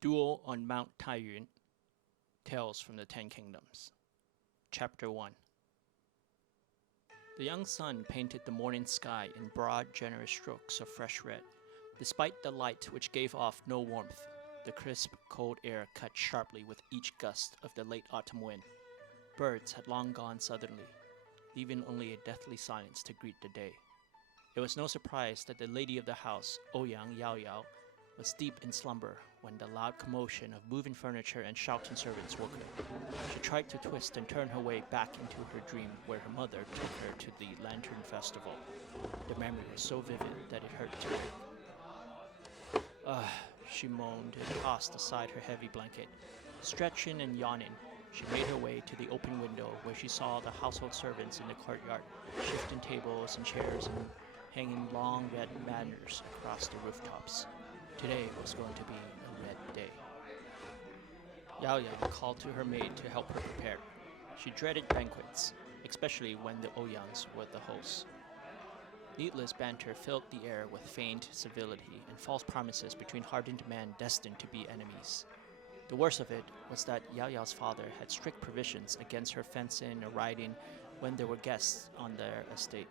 Duel on Mount Taiyuan, Tales from the Ten Kingdoms. Chapter 1. The young sun painted the morning sky in broad, generous strokes of fresh red. Despite the light which gave off no warmth, the crisp, cold air cut sharply with each gust of the late autumn wind. Birds had long gone southerly, leaving only a deathly silence to greet the day. It was no surprise that the lady of the house, Ouyang Yao Yao, was deep in slumber when the loud commotion of moving furniture and shouting servants woke her. She tried to twist and turn her way back into her dream where her mother took her to the Lantern Festival. The memory was so vivid that it hurt to wake. She moaned and tossed aside her heavy blanket. Stretching and yawning, she made her way to the open window where she saw the household servants in the courtyard, shifting tables and chairs and hanging long red banners across the rooftops. Today was going to be a red day. Yao Yao called to her maid to help her prepare. She dreaded banquets, especially when the Ouyangs were the hosts. Needless banter filled the air with feigned civility and false promises between hardened men destined to be enemies. The worst of it was that Yao Yao's father had strict provisions against her fencing or riding when there were guests on their estate.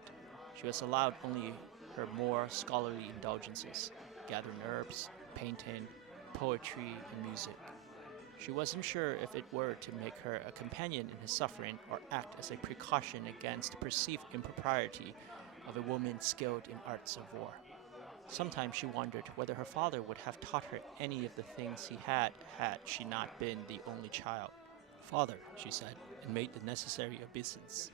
She was allowed only her more scholarly indulgences, gathering herbs, painting, poetry, and music. She wasn't sure if it were to make her a companion in his suffering or act as a precaution against perceived impropriety of a woman skilled in arts of war. Sometimes she wondered whether her father would have taught her any of the things he had she not been the only child. Father, she said, and made the necessary obeisance.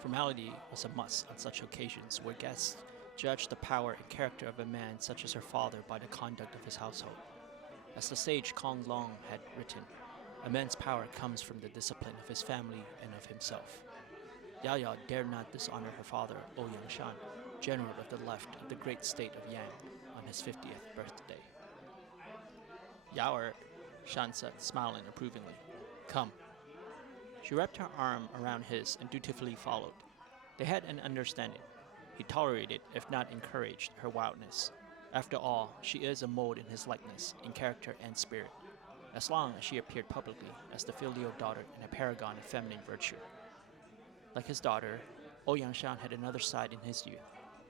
Formality was a must on such occasions where guests judged the power and character of a man such as her father by the conduct of his household. As the sage Kong Long had written, a man's power comes from the discipline of his family and of himself. Yao Yao dared not dishonor her father, Ouyang Shan, general of the left of the great state of Yang, on his 50th birthday. Yao, Shan said, smiling approvingly. Come. She wrapped her arm around his and dutifully followed. They had an understanding. He tolerated, if not encouraged, her wildness. After all, she is a mold in his likeness, in character and spirit, as long as she appeared publicly as the filial daughter and a paragon of feminine virtue. Like his daughter, Ouyang Shan had another side in his youth.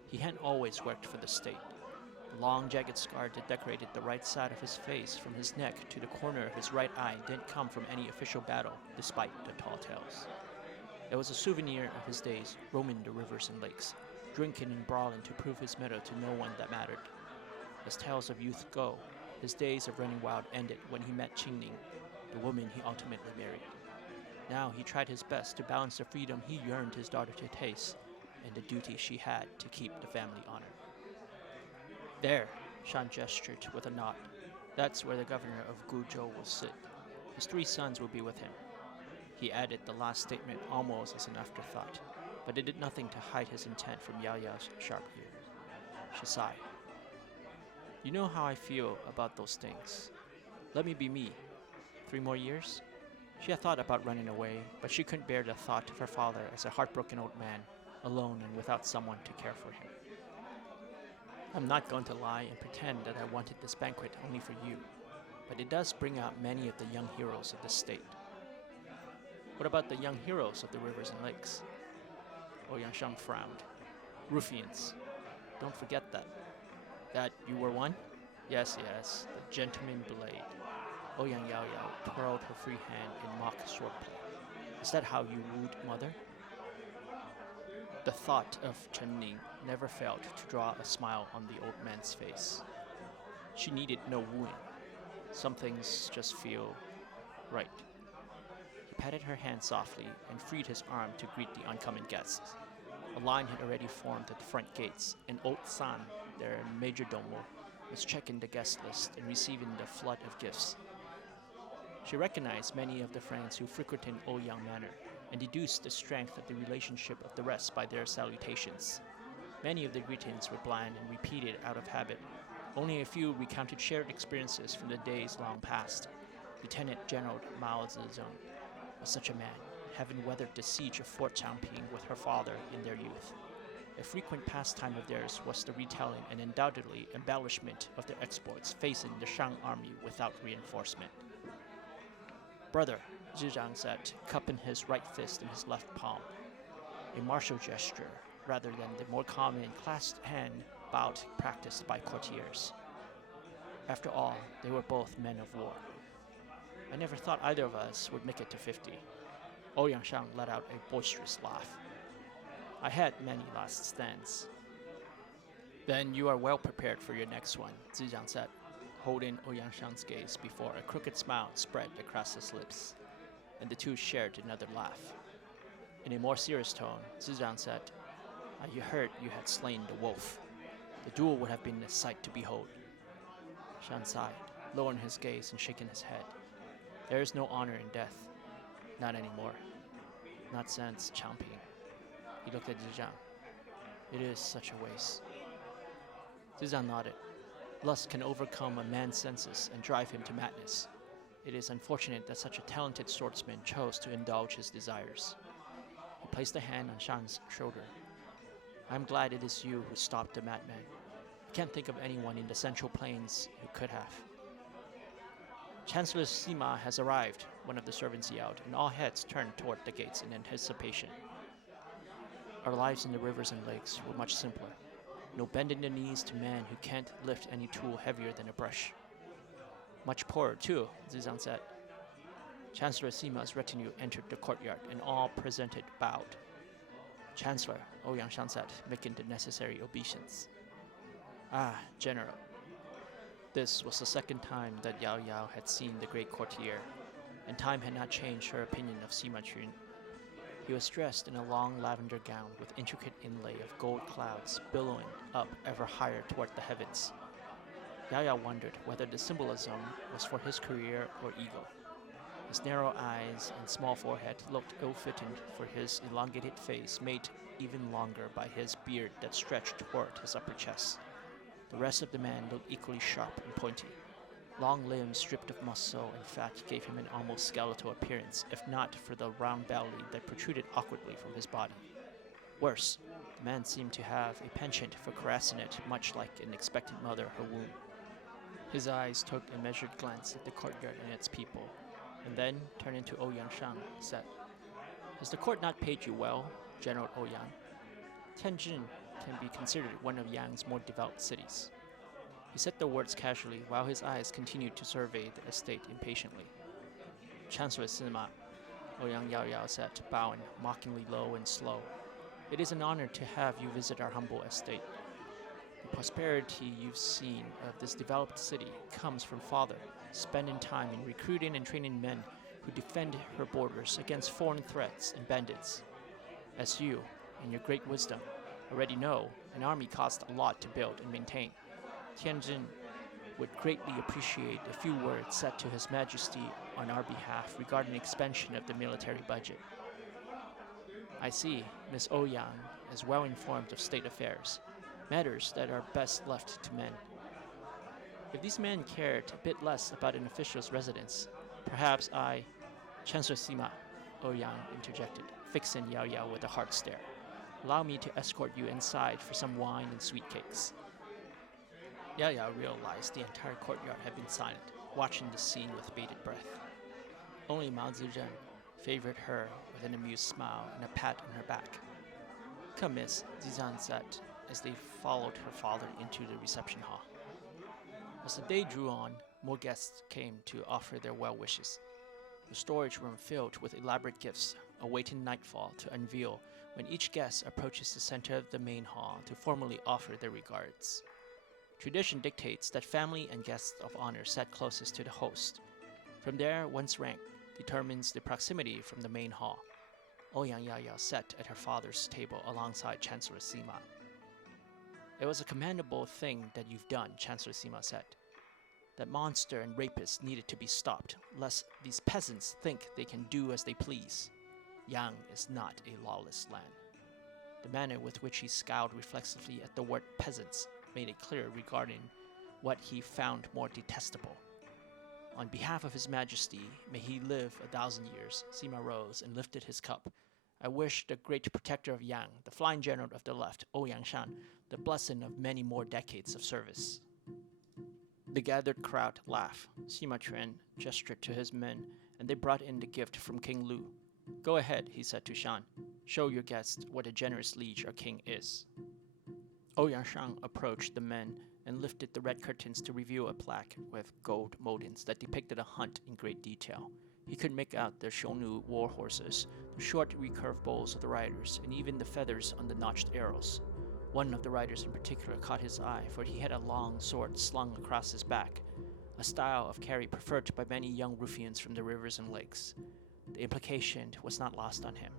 He hadn't always worked for the state. The long, jagged scar that decorated the right side of his face from his neck to the corner of his right eye didn't come from any official battle, despite the tall tales. It was a souvenir of his days roaming the rivers and lakes, drinking and brawling to prove his mettle to no one that mattered. As tales of youth go, his days of running wild ended when he met Qingning, the woman he ultimately married. Now he tried his best to balance the freedom he yearned his daughter to taste and the duty she had to keep the family honor. There, Shan gestured with a nod. That's where the governor of Guzhou will sit. His 3 sons will be with him. He added the last statement almost as an afterthought, but it did nothing to hide his intent from Yao Yao's sharp ear. She sighed. You know how I feel about those things. Let me be me. 3 more years? She had thought about running away, but she couldn't bear the thought of her father as a heartbroken old man, alone and without someone to care for him. I'm not going to lie and pretend that I wanted this banquet only for you, but it does bring out many of the young heroes of this state. What about the young heroes of the rivers and lakes? Ouyang Shan frowned. Ruffians. Don't forget that. That you were one? Yes, the gentleman blade. Ouyang Yao Yao twirled her free hand in mock swordplay. Is that how you wooed mother? The thought of Chen Ning never failed to draw a smile on the old man's face. She needed no wooing. Some things just feel right. He patted her hand softly and freed his arm to greet the oncoming guests. A line had already formed at the front gates, and old San, their majordomo, was checking the guest list and receiving the flood of gifts. She recognized many of the friends who frequented Ouyang Manor and deduced the strength of the relationship of the rest by their salutations. Many of the greetings were bland and repeated out of habit. Only a few recounted shared experiences from the days long past. Lieutenant General Mao Zedong was such a man, having weathered the siege of Fort Changping with her father in their youth. A frequent pastime of theirs was the retelling and undoubtedly embellishment of their exploits facing the Shang army without reinforcement. "Brother," Zizang said, cupping his right fist in his left palm, a martial gesture rather than the more common clasped hand bout practiced by courtiers. After all, they were both men of war. "I never thought either of us would make it to 50. Ouyang Shang let out a boisterous laugh. "I had many last stands." "Then you are well prepared for your next one," Zizang said, holding Ouyang Shang's gaze before a crooked smile spread across his lips, and the two shared another laugh. In a more serious tone, Zizang said, "You heard you had slain the wolf. The duel would have been a sight to behold." Shang sighed, lowering his gaze and shaking his head. "There is no honor in death. Not anymore. Not since Changping." He looked at Zizang. "It is such a waste." Zizang nodded. Lust can overcome a man's senses and drive him to madness. It is unfortunate that such a talented swordsman chose to indulge his desires. He placed a hand on Shang's shoulder. "I'm glad it is you who stopped the madman. I can't think of anyone in the Central Plains who could have." "Chancellor Sima has arrived," one of the servants yelled, and all heads turned toward the gates in anticipation. Our lives in the rivers and lakes were much simpler. No bending the knees to men who can't lift any tool heavier than a brush. "Much poorer, too," Zizang said. Chancellor Sima's retinue entered the courtyard, and all presented bowed. "Chancellor," Ouyang Shang said, making the necessary obeisance. "Ah, General." This was the second time that Yao Yao had seen the great courtier, and time had not changed her opinion of Sima Qun. He was dressed in a long lavender gown with intricate inlay of gold clouds billowing up ever higher toward the heavens. Yao Yao wondered whether the symbolism was for his career or ego. His narrow eyes and small forehead looked ill-fitting for his elongated face, made even longer by his beard that stretched toward his upper chest. The rest of the man looked equally sharp and pointy. Long limbs stripped of muscle and fat gave him an almost skeletal appearance, if not for the round belly that protruded awkwardly from his body. Worse, the man seemed to have a penchant for caressing it, much like an expectant mother her womb. His eyes took a measured glance at the courtyard and its people, and then, turning to Ouyang Shang, said, "Has the court not paid you well, General Ouyang? Tianjin can be considered one of Yang's more developed cities." He said the words casually while his eyes continued to survey the estate impatiently. "Chancellor Sima," Ouyang Yao Yao said, bowing mockingly low and slow, "it is an honor to have you visit our humble estate. The prosperity you've seen of this developed city comes from Father spending time in recruiting and training men who defend her borders against foreign threats and bandits. As you, in your great wisdom, already know, an army costs a lot to build and maintain. Tianjin would greatly appreciate a few words said to His Majesty on our behalf regarding expansion of the military budget." "I see Miss Ouyang is well informed of state affairs, matters that are best left to men. If these men cared a bit less about an official's residence, perhaps I—" "Chancellor Sima," Ouyang interjected, fixing Yao Yao with a hard stare. "Allow me to escort you inside for some wine and sweet cakes." Yao Yao realized the entire courtyard had been silent, watching the scene with bated breath. Only Mao Zedong favored her with an amused smile and a pat on her back. "Come, miss," Zizang said, as they followed her father into the reception hall. As the day drew on, more guests came to offer their well wishes. The storage room filled with elaborate gifts, awaiting nightfall to unveil when each guest approaches the center of the main hall to formally offer their regards. Tradition dictates that family and guests of honor sat closest to the host. From there, one's rank determines the proximity from the main hall. Ouyang Yao Yao sat at her father's table alongside Chancellor Sima. "It was a commendable thing that you've done," Chancellor Sima said. "That monster and rapist needed to be stopped, lest these peasants think they can do as they please. Yang is not a lawless land." The manner with which he scowled reflexively at the word peasants made it clear regarding what he found more detestable. "On behalf of His Majesty, may he live 1,000 years," Sima rose and lifted his cup. I wish the great protector of Yang, the flying general of the left, Ouyang Shan, the blessing of many more decades of service. The gathered crowd laughed. Sima Quan gestured to his men, and they brought in the gift from King Lu. Go ahead, he said to Shan. Show your guests what a generous liege our king is. Ouyang Shan approached the men and lifted the red curtains to reveal a plaque with gold moldings that depicted a hunt in great detail. He could make out the Xiongnu war horses, the short recurved bows of the riders, and even the feathers on the notched arrows. One of the riders in particular caught his eye, for he had a long sword slung across his back, a style of carry preferred by many young ruffians from the rivers and lakes. The implication was not lost on him.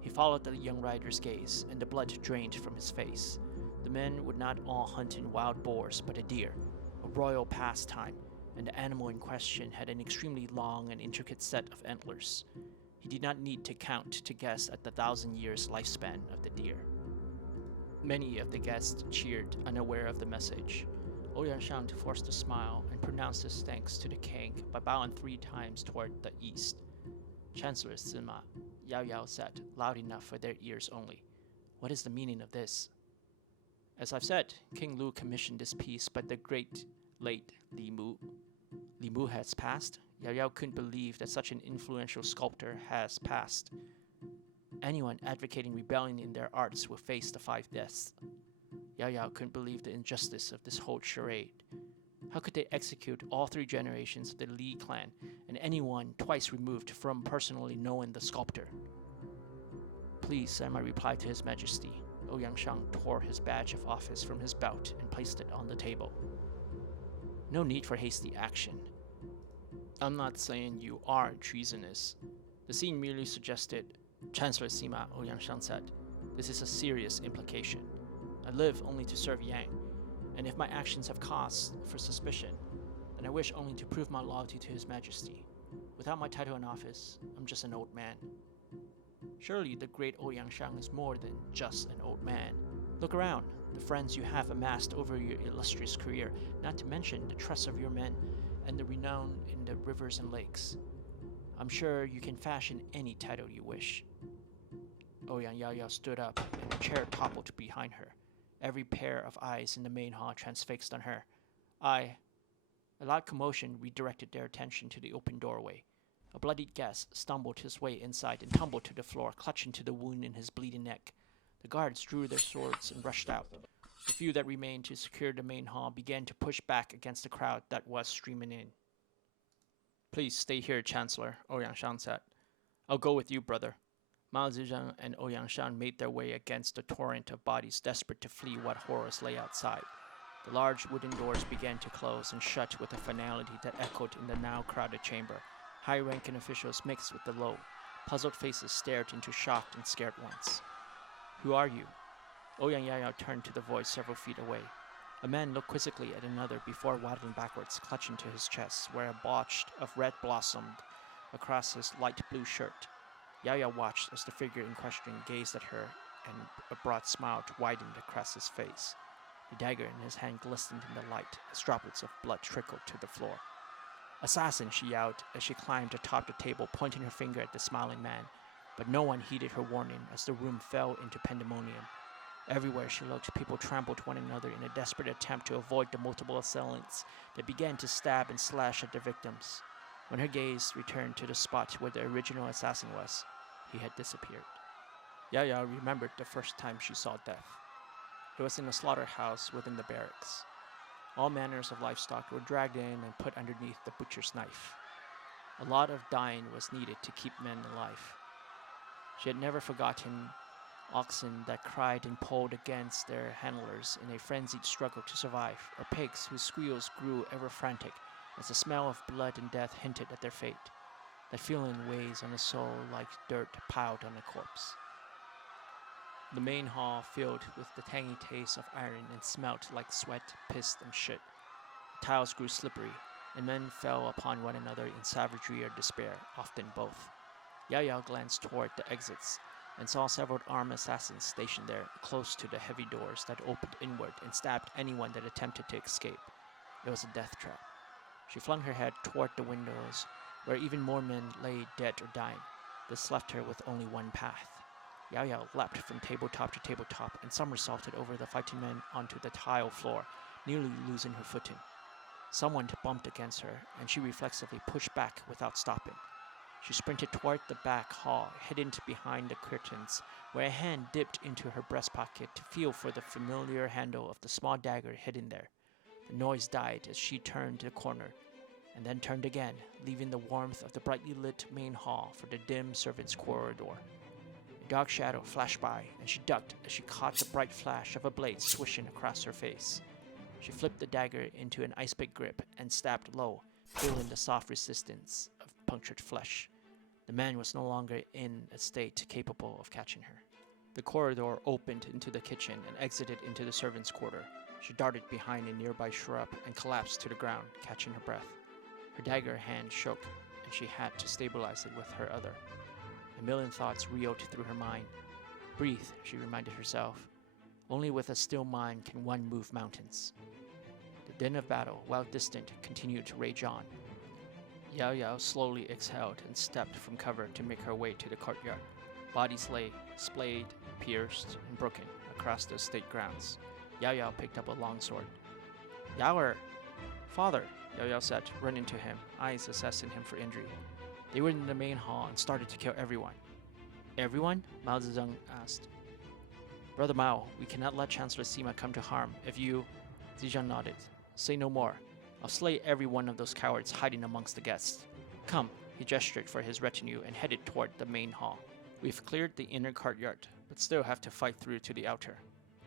He followed the young rider's gaze, and the blood drained from his face. The men would not all hunt in wild boars, but a deer, a royal pastime, and the animal in question had an extremely long and intricate set of antlers. He did not need to count to guess at the 1,000 years lifespan of the deer. Many of the guests cheered, unaware of the message. Ouyang Shan forced a smile and pronounced his thanks to the king by bowing 3 times toward the east. Chancellor Sima, Yao Yao said, loud enough for their ears only. What is the meaning of this? As I've said, King Lu commissioned this piece by the great late Li Mu. Li Mu has passed. Yao Yao couldn't believe that such an influential sculptor has passed. Anyone advocating rebellion in their arts will face the 5 deaths. Yao Yao couldn't believe the injustice of this whole charade. How could they execute all 3 generations of the Li clan and anyone twice removed from personally knowing the sculptor? Please send my reply to His Majesty. Ouyang Shan tore his badge of office from his belt and placed it on the table. No need for hasty action. I'm not saying you are treasonous. The scene merely suggested, Chancellor Sima, Ouyang Shan said, this is a serious implication. I live only to serve Yang, and if my actions have cause for suspicion, then I wish only to prove my loyalty to His Majesty. Without my title and office, I'm just an old man. Surely the great Ouyang Shan is more than just an old man. Look around, the friends you have amassed over your illustrious career, not to mention the trust of your men and the renown in the rivers and lakes. I'm sure you can fashion any title you wish. Ouyang Yao Yao stood up, and the chair toppled behind her. Every pair of eyes in the main hall transfixed on her. A loud commotion redirected their attention to the open doorway. A bloodied guest stumbled his way inside and tumbled to the floor, clutching to the wound in his bleeding neck. The guards drew their swords and rushed out. The few that remained to secure the main hall began to push back against the crowd that was streaming in. Please stay here, Chancellor, Ouyang Shan said. I'll go with you, brother. Mao Zedong and Ouyang Shan made their way against the torrent of bodies desperate to flee what horrors lay outside. The large wooden doors began to close and shut with a finality that echoed in the now crowded chamber. High-ranking officials mixed with the low. Puzzled faces stared into shocked and scared ones. Who are you? Ouyang Yao Yao turned to the voice several feet away. A man looked quizzically at another before waddling backwards, clutching to his chest, where a blotch of red blossomed across his light blue shirt. Yao Yao watched as the figure in question gazed at her, and a broad smile widened across his face. The dagger in his hand glistened in the light as droplets of blood trickled to the floor. Assassin, she yelled as she climbed atop the table, pointing her finger at the smiling man. But no one heeded her warning as the room fell into pandemonium. Everywhere she looked, people trampled one another in a desperate attempt to avoid the multiple assailants that began to stab and slash at their victims. When her gaze returned to the spot where the original assassin was, he had disappeared. Yao Yao remembered the first time she saw death. It was in a slaughterhouse within the barracks. All manners of livestock were dragged in and put underneath the butcher's knife. A lot of dying was needed to keep men alive. She had never forgotten oxen that cried and pulled against their handlers in a frenzied struggle to survive, or pigs whose squeals grew ever frantic as the smell of blood and death hinted at their fate. That feeling weighs on the soul like dirt piled on a corpse. The main hall filled with the tangy taste of iron and smelt like sweat, piss, and shit. The tiles grew slippery, and men fell upon one another in savagery or despair, often both. Yao Yao glanced toward the exits and saw several armed assassins stationed there, close to the heavy doors that opened inward and stabbed anyone that attempted to escape. It was a death trap. She flung her head toward the windows, where even more men lay dead or dying. This left her with only one path. Yao Yao leapt from tabletop to tabletop and somersaulted over the fighting men onto the tile floor, nearly losing her footing. Someone bumped against her, and she reflexively pushed back without stopping. She sprinted toward the back hall, hidden behind the curtains, where a hand dipped into her breast pocket to feel for the familiar handle of the small dagger hidden there. The noise died as she turned the corner, and then turned again, leaving the warmth of the brightly lit main hall for the dim servants' corridor. A dark shadow flashed by, and she ducked as she caught the bright flash of a blade swishing across her face. She flipped the dagger into an ice-pick grip and stabbed low, feeling the soft resistance of punctured flesh. The man was no longer in a state capable of catching her. The corridor opened into the kitchen and exited into the servants' quarter. She darted behind a nearby shrub and collapsed to the ground, catching her breath. Her dagger hand shook, and she had to stabilize it with her other. A million thoughts reeled through her mind. Breathe, she reminded herself. Only with a still mind can one move mountains. The din of battle, while distant, continued to rage on. Yao Yao slowly exhaled and stepped from cover to make her way to the courtyard. Bodies lay, splayed, pierced, and broken across the estate grounds. Yao Yao picked up a long sword. Yaoer! Father! Yao Yao said, running to him, eyes assessing him for injury. They were in the main hall and started to kill everyone. Everyone? Mao Zedong asked. Brother Mao, we cannot let Chancellor Sima come to harm. If you... Zizhan nodded. Say no more. I'll slay every one of those cowards hiding amongst the guests. Come, he gestured for his retinue and headed toward the main hall. We've cleared the inner courtyard, but still have to fight through to the outer.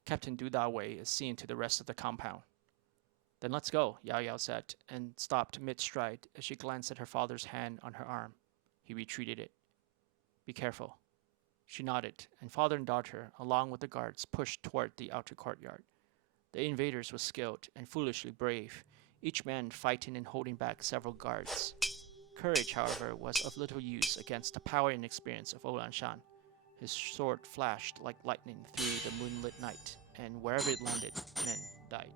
Captain Du Dawei is seeing to the rest of the compound. Then let's go, Yao Yao said, and stopped mid-stride as she glanced at her father's hand on her arm. He retreated it. Be careful. She nodded, and father and daughter, along with the guards, pushed toward the outer courtyard. The invaders were skilled and foolishly brave, each man fighting and holding back several guards. Courage, however, was of little use against the power and experience of Ouyang Shan. His sword flashed like lightning through the moonlit night, and wherever it landed, men died.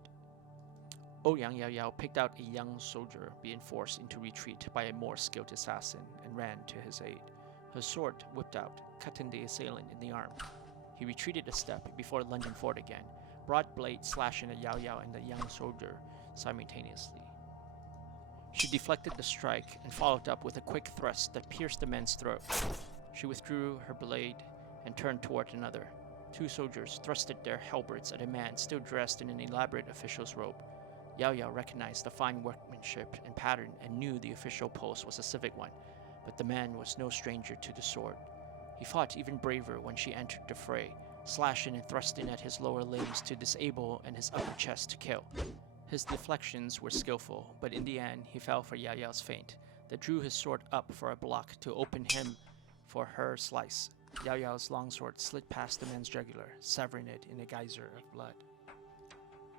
Ouyang Yao Yao picked out a young soldier being forced into retreat by a more skilled assassin and ran to his aid. Her sword whipped out, cutting the assailant in the arm. He retreated a step before lunging forward again, broad blade slashing at Yao Yao and the young soldier simultaneously. She deflected the strike and followed up with a quick thrust that pierced the man's throat. She withdrew her blade and turned toward another. Two soldiers thrusted their halberds at a man still dressed in an elaborate official's robe. Yao Yao recognized the fine workmanship and pattern and knew the official pose was a civic one, but the man was no stranger to the sword. He fought even braver when she entered the fray, slashing and thrusting at his lower limbs to disable and his upper chest to kill. His deflections were skillful, but in the end he fell for Yao Yao's feint, that drew his sword up for a block to open him for her slice. Yao Yao's longsword slid past the man's jugular, severing it in a geyser of blood.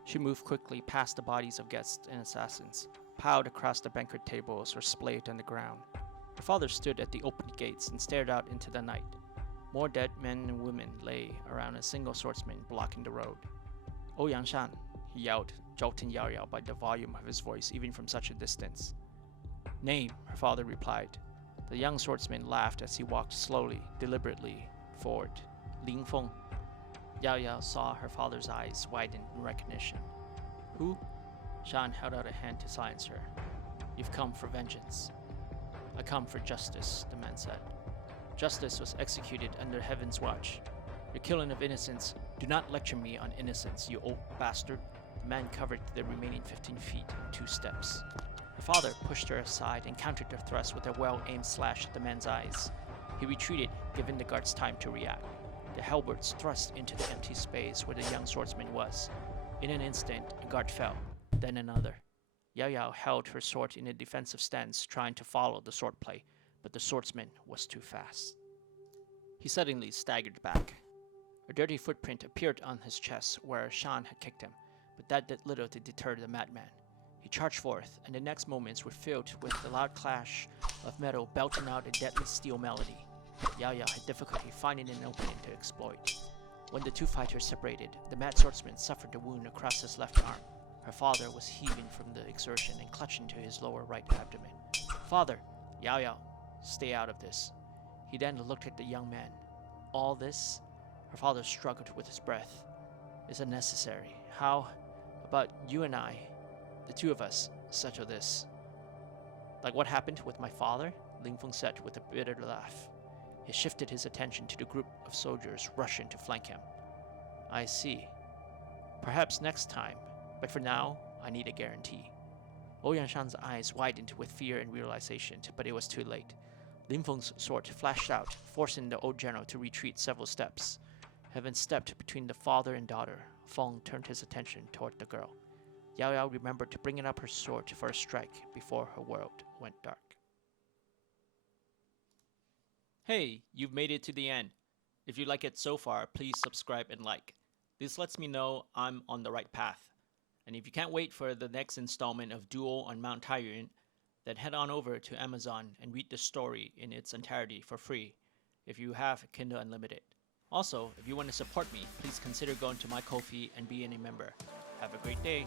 She moved quickly past the bodies of guests and assassins, piled across the banquet tables or splayed on the ground. Her father stood at the opened gates and stared out into the night. More dead men and women lay around a single swordsman blocking the road. Ouyang Shan, he yelled, jolting Yao Yao by the volume of his voice even from such a distance. Name, her father replied. The young swordsman laughed as he walked slowly, deliberately forward. Ling Feng. Yao Yao saw her father's eyes widen in recognition. Who? Shan held out a hand to silence her. You've come for vengeance. I come for justice, the man said. Justice was executed under heaven's watch. Your killing of innocents. Do not lecture me on innocence, you old bastard. The man covered the remaining 15 feet in 2 steps. Her father pushed her aside and countered her thrust with a well-aimed slash at the man's eyes. He retreated, giving the guards time to react. The halberds thrust into the empty space where the young swordsman was. In an instant, a guard fell, then another. Yao Yao held her sword in a defensive stance, trying to follow the swordplay, but the swordsman was too fast. He suddenly staggered back. A dirty footprint appeared on his chest where Shan had kicked him, but that did little to deter the madman. He charged forth, and the next moments were filled with the loud clash of metal belting out a deadly steel melody. Yao Yao had difficulty finding an opening to exploit. When the two fighters separated, the mad swordsman suffered a wound across his left arm. Her father was heaving from the exertion and clutching to his lower right abdomen. Father! Yao Yao, stay out of this. He then looked at the young man. All this? Her father struggled with his breath. Is unnecessary. How about you and I, the two of us, settle this? Like what happened with my father? Ling Feng said with a bitter laugh. He shifted his attention to the group of soldiers rushing to flank him. I see. Perhaps next time, but for now, I need a guarantee. Oyanshan's eyes widened with fear and realization, but it was too late. Lin Feng's sword flashed out, forcing the old general to retreat several steps. Having stepped between the father and daughter, Feng turned his attention toward the girl. Yao Yao remembered bringing up her sword for a strike before her world went dark. Hey, you've made it to the end. If you like it so far, please subscribe and like. This lets me know I'm on the right path. And if you can't wait for the next installment of Duel on Mount Tyrant, then head on over to Amazon and read the story in its entirety for free if you have Kindle Unlimited. Also, if you want to support me, please consider going to my Ko-fi and being a member. Have a great day.